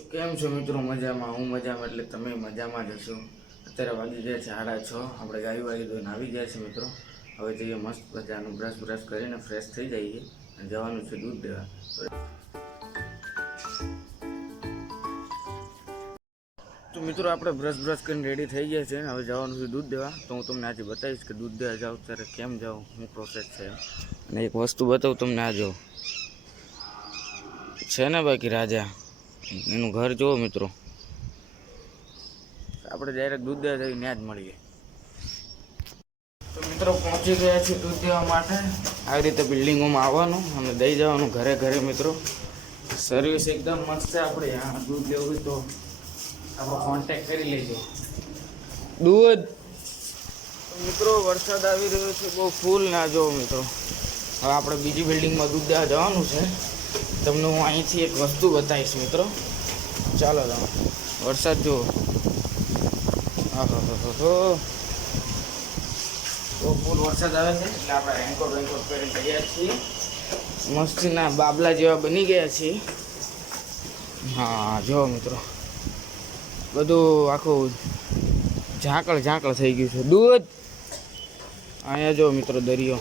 તો કેમ છો મિત્રો? મજામાં? હું મજામાં એટલે તમે મજામાં જ હશો। અત્યારે વાગી ગયા છે 6:30। આપણે ગાયું વાગી ધોઈને આવી ગયા છે મિત્રો। હવે જઈએ મસ્ત મજાનું બ્રશ કરીને ફ્રેશ થઈ જઈએ અને જવાનું છે દૂધ દેવા। તો મિત્રો આપણે બ્રશ કરીને રેડી થઈ ગયા છે, હવે જવાનું છે દૂધ દેવા। તો હું તમને આજે બતાવીશ કે દૂધ દેવા જાઉં ત્યારે કેમ જાઉં, શું પ્રોસેસ છે। અને એક વસ્તુ બતાવું તમને, આ જો છે ને બાકી રાજા, એનું ઘર જુઓ મિત્રો। આપણે ડાયરેક્ટ દૂધ દેવા જઈએ, ત્યાં જ મળીએ। તો મિત્રો પહોંચી ગયા છીએ દૂધ દેવા માટે। આવી રીતે બિલ્ડિંગોમાં આવવાનું અને દઈ જવાનું ઘરે ઘરે મિત્રો। સર્વિસ એકદમ મસ્ત છે। આપણે यहाँ દૂધ લેવું હોય તો આપણો કોન્ટેક્ટ કરી લેજો। દૂધ મિત્રો વરસાદ આવી રહ્યો છે બહુ ફૂલ, ના જો મિત્રો। હવે આપણે બીજી બિલ્ડિંગમાં દૂધ દેવા જવાનું છે। તમને હું અહીંથી એક વસ્તુ બતાવીશ મિત્રો, ચાલો તમે। વરસાદ જુઓ, આહો તો ફૂલ વરસાદ આવે છે એટલે આપણે રેનકોટ પહેરીને તૈયાર છીએ। મસ્તીના બાબલા જેવા બની ગયા છીએ। હા જો મિત્રો, બધું આખું ઝાકળ થઈ ગયું છે। દૂધ અહીંયા જો મિત્રો, દરિયો,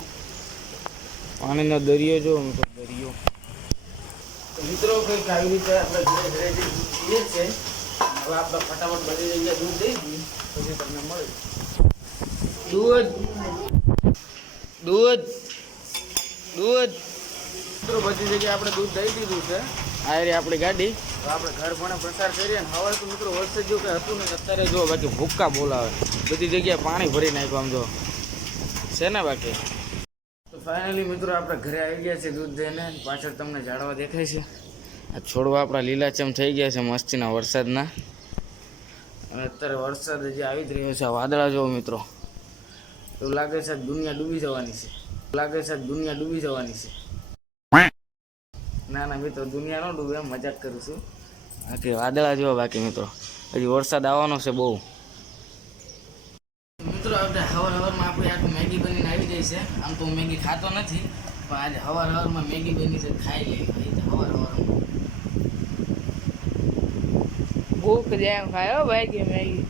પાણીનો દરિયો જો મિત્રો, દરિયો। તો મિત્રો કંઈક આવી રીતે આપણે ઘરે ઘરે દૂધ પીએ છે। હવે આપણે ફટાફટ બધી જગ્યાએ દૂધ દઈ દઈએ, પછી તમને મળે દૂધ દૂધ દૂધ મિત્રો બધી જગ્યાએ આપણે દૂધ દઈ દીધું છે। આ રહી આપણી ગાડી। તો આપણે ઘર પણ પ્રસાર કરીએ ને। હવે તો મિત્રો વરસાદ જેવું કંઈ હતું ને, અત્યારે જો બાકી ભૂક્કા બોલાવે, બધી જગ્યાએ પાણી ભરી નાખ્યું આમ જો છે ને બાકી। તો ફાઇનલી મિત્રો આપણે ઘરે આવી ગયા છે દૂધ દઈને। પાછળ તમને ઝાડવા દેખાય છે, આ છોડવા આપણા લીલાચમ થઈ ગયા છે મસ્તીના વરસાદના। અને અત્યારે વરસાદ હજી આવી જ રહ્યો છે। વાદળા જો મિત્રો, એવું લાગે છે દુનિયા ડૂબી જવાની છે, ના મિત્રો દુનિયા ન ડૂબે, એમ મજાક કરું છું। બાકી વાદળા જો બાકી મિત્રો, હજી વરસાદ આવવાનો છે બહુ મિત્રો। આપણે હવારમાં આપણે આટલું મેગી બનીને આવી જાય છે। આમ તો હું મેગી ખાતો નથી, પણ આજે હવારમાં મેગી બની છે, ખાઈ લઈ હવારમાં। ભૂખ જેમ ખાય હો ભાઈ કે મેગી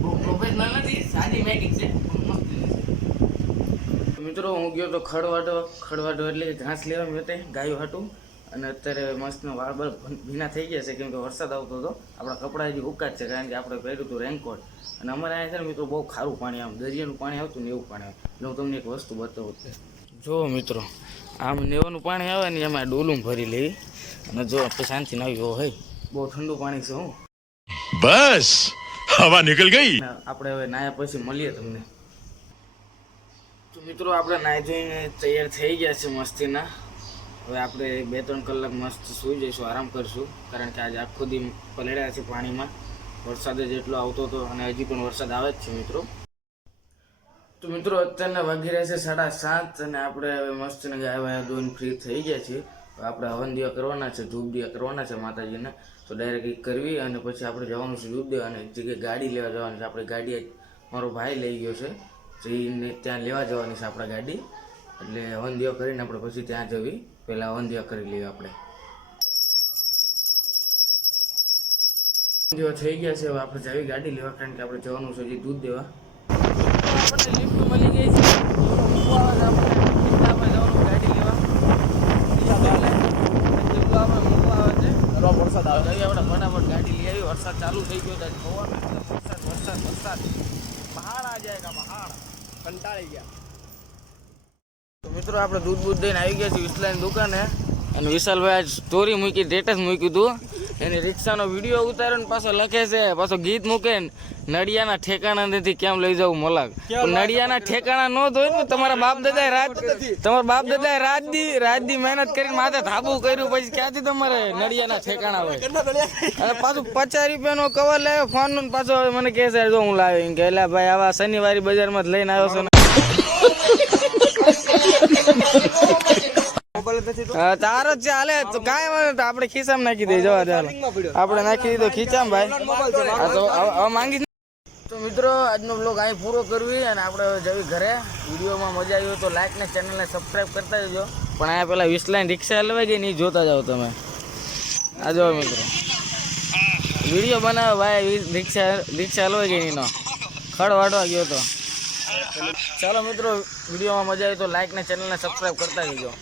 બહુ પ્રોફેશનલ નથી, સાદી મેગી છે, મિત્રો હું ગયો તો ખડવાટો એટલે ઘાસ લેવા માટે ગાયો હાટું। અને અત્યારે મસ્તનો વાળ ભીના થઈ ગયા છે, કેમ કે વરસાદ આવતો હતો। આપણા કપડાં હજી ઉકાત છે, કારણ કે આપણે પહેર્યું હતું રેનકોટ। અને અમારે અહીંયા છે ને મિત્રો બહુ ખારું પાણી, આમ દરિયાનું પાણી આવતું ને એવું પાણી આવે। એટલે હું તમને એક વસ્તુ બતાવું છું, જો મિત્રો આમ નેવાનું પાણી આવે ને એમાં ડોલું ભરી લેવી, અને જો આપણે શાંતિ નાવી હોય, બહુ ઠંડુ પાણી છે। હું બસ હવા નીકળ ગઈ। આપણે હવે નાયા પછી મળીએ તમને। તો મિત્રો આપણે નાહી ધોઈને તૈયાર થઈ ગયા છે મસ્તીના। હવે આપણે 2-3 કલાક મસ્ત સૂઈ જઈશું, આરામ કરશું, કારણ કે આજે આખો દી પલળ્યા છે પાણીમાં। વરસાદ જ એટલો આવતો હતો અને હજી પણ વરસાદ આવે જ છે મિત્રો। તો મિત્રો અત્યારના વાગી રહ્યા છે 7:30 અને આપણે હવે મસ્તીને ગાય વાયા ધોઈને ફ્રી થઈ ગયા છીએ। આપણે હવન દિયા કરવાના છે, ધૂપ દિયા કરવાના છે માતાજીને। તો ડાયરેક્ટ એક કરવી અને પછી આપણે જવાનું છે દૂધ દેવા, અને જગ્યાએ ગાડી લેવા જવાની છે। આપણે ગાડી મારો ભાઈ લઈ ગયો છે, તો એને ત્યાં લેવા જવાની છે આપણા ગાડી। એટલે હવન દિયા કરીને આપણે પછી ત્યાં જવી, પહેલાં હવન દિયા કરી લઈએ આપણે। થઈ ગયા છે, હવે આપણે જવી ગાડી લેવા, કારણ કે આપણે જવાનું છે હજી દૂધ દેવા। આપણને લિફ્ટ મળી ગઈ છે, ગાડી લેવા વરસાદ આવે છે, આપણે ફટાફટ ગાડી લઈ આવી। વરસાદ ચાલુ થઈ ગયો છે, વરસાદ પહાડ આ જાય, પહાડ કંટાળી ગયા। તો મિત્રો આપણે દૂધ દઈને આવી ગયા છીએ વિસલાની દુકાને। અને વિશાલભાઈ આજ સ્ટોરી મૂકી, સ્ટેટસ મૂક્યું હતું, એની રિક્ષાનો વિડીયો ઉતાર્યો ને પાછો લખે છે, પાછો ગીત મૂકે ને, નડિયાના ઠેકાણા નથી કેમ લઈ જવું મલાક। નડિયાના ઠેકાણા ન હોય ને, તમારા બાપ દાદાએ રાતદી મહેનત કરીને માથે ધાબુ કર્યું, પછી ક્યાંથી તમારે નડિયાના ઠેકાણા હોય। અને પાછું 50 રૂપિયાનો કવર લાવ્યો ફોન નું, પાછો મને કહે છે જો હું લાવ્યો, કે એટલે ભાઈ આવા શનિવારી બજારમાં જ લઈને આવ્યો છું। તારો જ ચાલે તો કાંઈ વાંધો, આપણે ખિસ્સામાં નાખી દઈએ, જવા દે આપણે નાખી દીધો ખીચામાં ભાઈ। તો હવે માંગી। તો મિત્રો આજનો બ્લોગ અહીં પૂરો કરવી અને આપણે જવી ઘરે। વિડીયોમાં મજા આવી હોય તો લાઈક ને ચેનલને સબસ્ક્રાઈબ કરતા જજો। પણ અહીંયા પેલા વિસલાની રિક્ષા લેવાઈ ગઈ ને, જોતા જાઓ તમે। આ જો મિત્રો। વિડીયો બનાવ્યો ભાઈ, રિક્ષા હલવાઈ ગઈ એનો, ખડ વાટવા ગયો હતો. ચાલો મિત્રો, વિડીયોમાં મજા આવી તો લાઈક ને ચેનલને સબસ્ક્રાઈબ કરતા જજો.